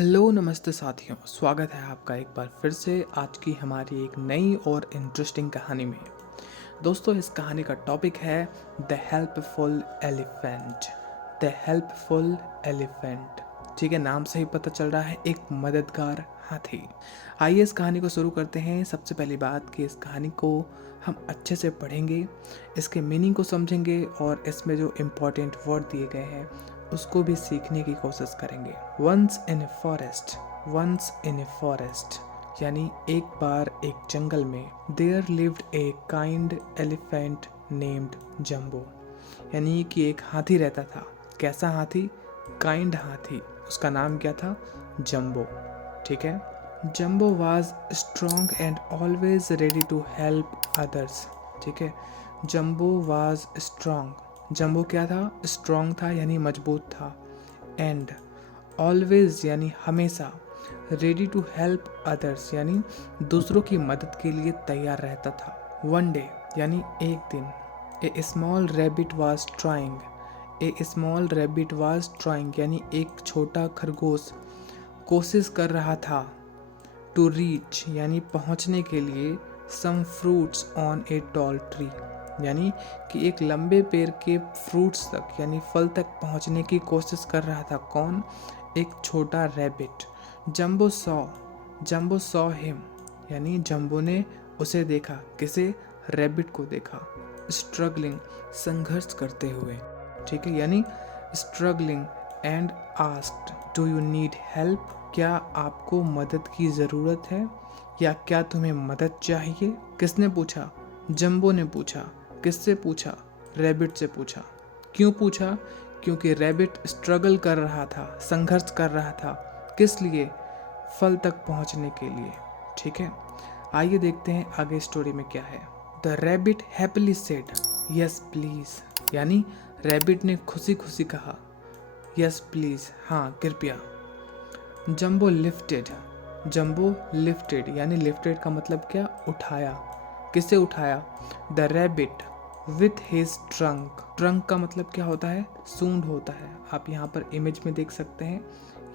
Hello नमस्ते साथियों, स्वागत है आपका एक बार फिर से आज की हमारी एक नई और इंटरेस्टिंग कहानी में। दोस्तों, इस कहानी का टॉपिक है the helpful elephant. The helpful elephant, ठीक है, नाम से ही पता चल रहा है, एक मददगार हाथी। आइए इस कहानी को शुरू करते हैं। सबसे पहली बात कि इस कहानी को हम अच्छे से पढ़ेंगे, इसके मीनिंग को समझेंगे और इसमें जो इम्पोर्टेंट वर्ड दिए गए हैं उसको भी सीखने की कोशिश करेंगे। Once in a forest, once in a forest यानी एक बार एक जंगल में, there lived a kind elephant named Jumbo, यानी कि एक हाथी रहता था। कैसा हाथी? काइंड हाथी। उसका नाम क्या था? जंबो। ठीक है। Jumbo was strong and always ready to help others. ठीक है। जंबो वाज स्ट्रॉन्ग, जंबो क्या था? स्ट्रॉन्ग था यानी मजबूत था। एंड ऑलवेज यानी हमेशा, रेडी टू हेल्प अदर्स यानी दूसरों की मदद के लिए तैयार रहता था। वन डे यानी एक दिन, a small rabbit was trying, a small rabbit was trying यानी एक छोटा खरगोश कोशिश कर रहा था, टू रीच यानी पहुंचने के लिए, some fruits on a tall tree यानी कि एक लंबे पेड़ के फ्रूट्स तक यानी फल तक पहुंचने की कोशिश कर रहा था। कौन? एक छोटा रैबिट। जंबो सॉ हिम यानी जंबो ने उसे देखा। किसे? रैबिट को देखा। स्ट्रगलिंग, संघर्ष करते हुए। ठीक है, यानी struggling and asked, do you need help? क्या आपको मदद की ज़रूरत है या क्या तुम्हें मदद चाहिए? किसने पूछा? जंबो ने पूछा। किससे पूछा? रैबिट से पूछा। क्यों पूछा? क्योंकि रैबिट स्ट्रगल कर रहा था, संघर्ष कर रहा था। किस लिए? फल तक पहुंचने के लिए। ठीक है, आइए देखते हैं आगे स्टोरी में क्या है। The rabbit happily said yes please, यानी रैबिट ने खुशी खुशी कहा यस प्लीज, हाँ कृपया। जंबो लिफ्टेड, जंबो लिफ्टेड यानी लिफ्टेड का मतलब क्या? उठाया। किसे उठाया? The rabbit with his trunk. Trunk का मतलब क्या होता है? सूंड होता है। आप यहाँ पर इमेज में देख सकते हैं,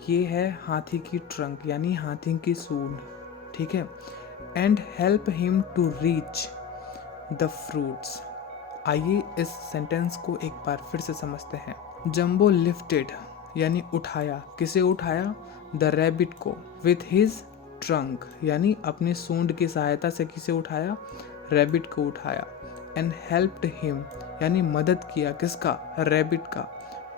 ये है हाथी की ट्रंक यानी हाथी की सूंड। ठीक है। And help him to reach the fruits. आइए इस सेंटेंस को एक बार फिर से समझते हैं। जंबो लिफ्टेड यानी उठाया। किसे उठाया? द रैबिट को। विथ हिज ट्रंक यानी अपनी सूंड की सहायता से किसे उठाया? रैबिट को उठाया। एंड हेल्प्ड हिम यानी मदद किया। किसका? रैबिट का।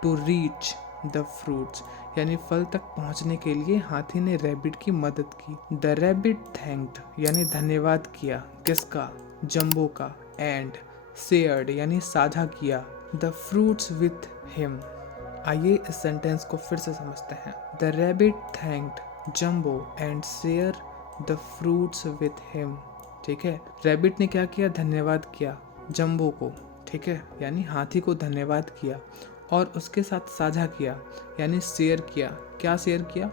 टू रीच द फ्रूट्स यानी फल तक पहुंचने के लिए हाथी ने रैबिट की मदद की। द रैबिट थैंक्ड यानी धन्यवाद किया। किसका? जंबो का। एंड शेयर्ड यानी साझा किया द फ्रूट्स विथ हिम। आइए इस सेंटेंस को फिर से समझते हैं। The rabbit thanked jumbo and share the fruits with him. ठीक है, रैबिट ने क्या किया? धन्यवाद किया जंबो को। ठीक है, यानी हाथी को धन्यवाद किया और उसके साथ साझा किया यानी शेयर किया। क्या शेयर किया?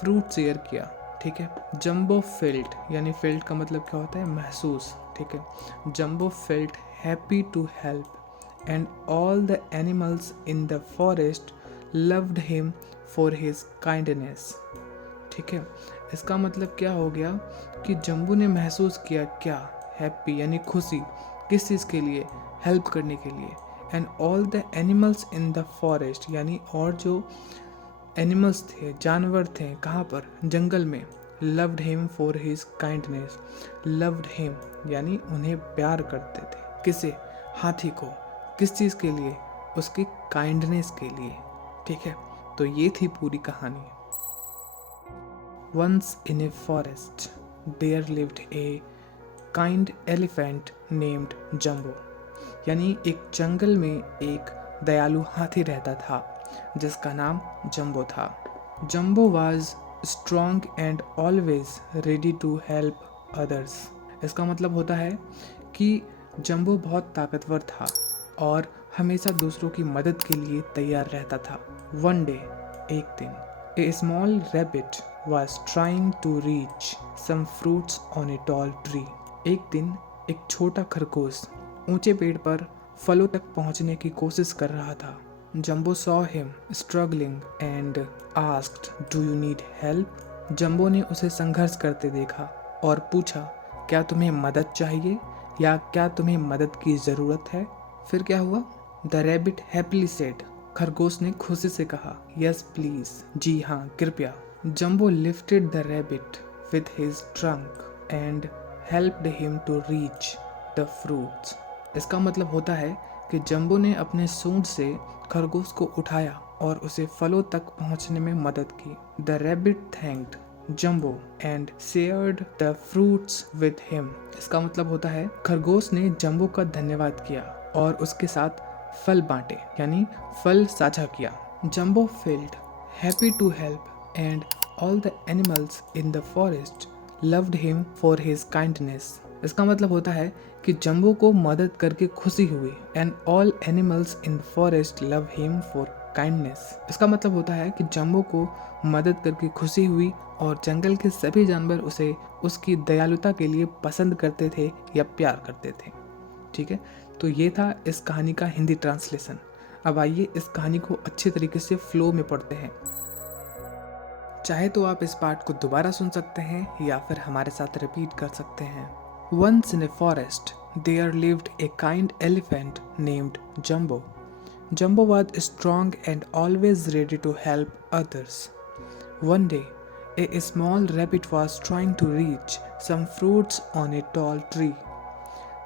फ्रूट शेयर किया। ठीक है। जंबो फेल्ट यानी फेल्ट का मतलब क्या होता है? महसूस। ठीक है। Jumbo felt happy to help and all the animals in the forest loved him for his kindness. ठीक है, इसका मतलब क्या हो गया कि जंबू ने महसूस किया क्या? हैप्पी यानी खुशी। किस चीज़ के लिए? हेल्प करने के लिए। And all the animals in the forest यानी और जो एनिमल्स थे, जानवर थे, कहाँ पर? जंगल में। Loved him for his kindness. Loved him यानी उन्हें प्यार करते थे। किसे? हाथी को। किस चीज़ के लिए? उसकी काइंडनेस के लिए। ठीक है, तो ये थी पूरी कहानी। Once in a forest there lived a kind elephant named Jumbo, यानी एक जंगल में एक दयालु हाथी रहता था जिसका नाम जंबो था। Jumbo was strong and always ready to help others. इसका मतलब होता है कि जंबो बहुत ताकतवर था और हमेशा दूसरों की मदद के लिए तैयार रहता था। वन डे, एक दिन, a small rabbit was trying to reach some fruits on a tall tree. एक दिन एक छोटा खरगोश ऊंचे पेड़ पर फलों तक पहुंचने की कोशिश कर रहा था। Jumbo saw him struggling and asked do you need help. Jumbo ने उसे संघर्ष करते देखा और पूछा, क्या तुम्हें मदद चाहिए या क्या तुम्हें मदद की ज़रूरत है। फिर क्या हुआ? द रैबिट हैप्पीली सेड, खरगोश ने खुशी से कहा, यस प्लीज, जी हाँ कृपया। Jumbo lifted the rabbit with his trunk and helped him to reach the fruits. इसका मतलब होता है कि जंबो ने अपने सूंड से खरगोश को उठाया और उसे फलों तक पहुंचने में मदद की। The rabbit thanked jumbo and shared the fruits with him. इसका मतलब होता है खरगोश ने जंबो का धन्यवाद किया और उसके साथ फल बांटे, यानी फल साझा किया। Jumbo felt happy to help and all the animals in the forest loved him for his kindness. इसका मतलब होता है कि जंबो को मदद करके खुशी हुई and all animals in forest love him for kindness. इसका मतलब होता है कि जंबो को मदद करके खुशी हुई और जंगल के सभी जानवर उसे उसकी दयालुता के लिए पसंद करते थे या प्यार करते थे। ठीक है, तो ये था इस कहानी का हिंदी ट्रांसलेशन। अब आइए इस कहानी को अच्छे तरीके से फ्लो में पढ़ते हैं। चाहे तो आप इस पार्ट को दोबारा सुन सकते हैं या फिर हमारे साथ रिपीट कर सकते हैं। Once in a forest, there lived a kind elephant named Jumbo. Jumbo was strong and always ready to help others. One day, a small rabbit was trying to reach some fruits on a tall tree.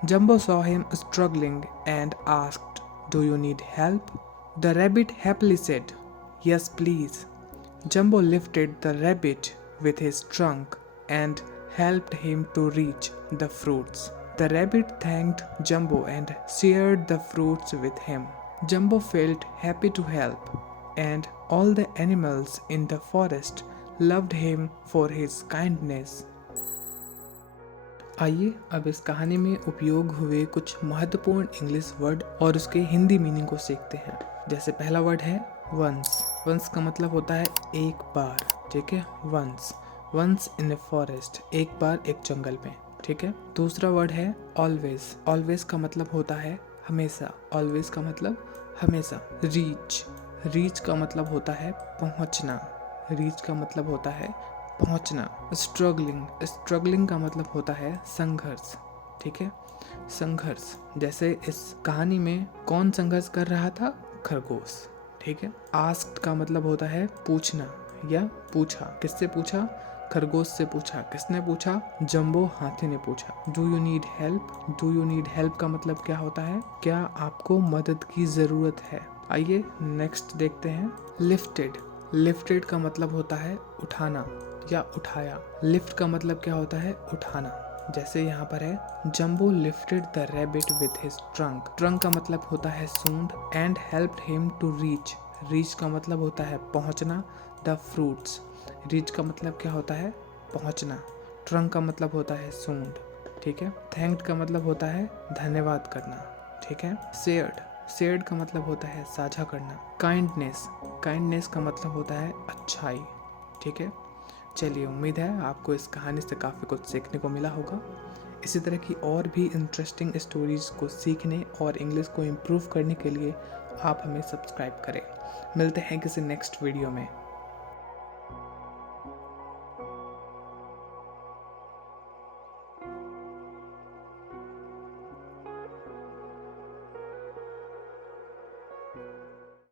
Jumbo saw him struggling and asked, do you need help? The rabbit happily said, yes please. Jumbo lifted the rabbit with his trunk and helped him to reach the fruits. The rabbit thanked Jumbo and shared the fruits with him. Jumbo felt happy to help, and all the animals in the forest loved him for his kindness. आइए अब इस कहानी में उपयोग हुए कुछ महत्वपूर्ण English word और उसके हिंदी मीनिंग को सीखते हैं। जैसे पहला वर्ड है वंस। वंस का मतलब होता है एक बार। ठीक है, once. Once in a forest, एक बार एक जंगल में। ठीक है, दूसरा वर्ड है ऑलवेज। ऑलवेज का मतलब होता है हमेशा। ऑलवेज का मतलब हमेशा। रीच। रीच का मतलब होता है पहुंचना। रीच का मतलब होता है पहुंचना। स्ट्रगलिंग। स्ट्रगलिंग का मतलब होता है संघर्ष। ठीक है, संघर्ष। जैसे इस कहानी में कौन संघर्ष कर रहा था? खरगोश। ठीक है, आस्क्ड का मतलब होता है पूछना या पूछा। किससे पूछा? खरगोश से पूछा। किसने पूछा? जंबो हाथी ने पूछा। Do you need help. Do you need help का मतलब क्या होता है? क्या आपको मदद की जरूरत है? आइए नेक्स्ट देखते हैं। लिफ्टेड। लिफ्टेड का मतलब होता है उठाना या उठाया। लिफ्ट का मतलब क्या होता है? उठाना। जैसे यहाँ पर है Jumbo lifted the rabbit with his trunk. Trunk का मतलब होता है सूंड and helped him to reach. Reach का मतलब होता है पहुंचना। The fruits. रीच का मतलब क्या होता है? पहुंचना। ट्रंक का मतलब होता है सूंड। ठीक है, थैंक्ड का मतलब होता है धन्यवाद करना। ठीक है, शेयर्ड। शेयर्ड का मतलब होता है साझा करना। काइंडनेस। काइंडनेस का मतलब होता है अच्छाई। ठीक है, चलिए उम्मीद है आपको इस कहानी से काफ़ी कुछ सीखने को मिला होगा। इसी तरह की और भी इंटरेस्टिंग स्टोरीज को सीखने और इंग्लिश को इम्प्रूव करने के लिए आप हमें सब्सक्राइब करें। मिलते हैं किसी नेक्स्ट वीडियो में।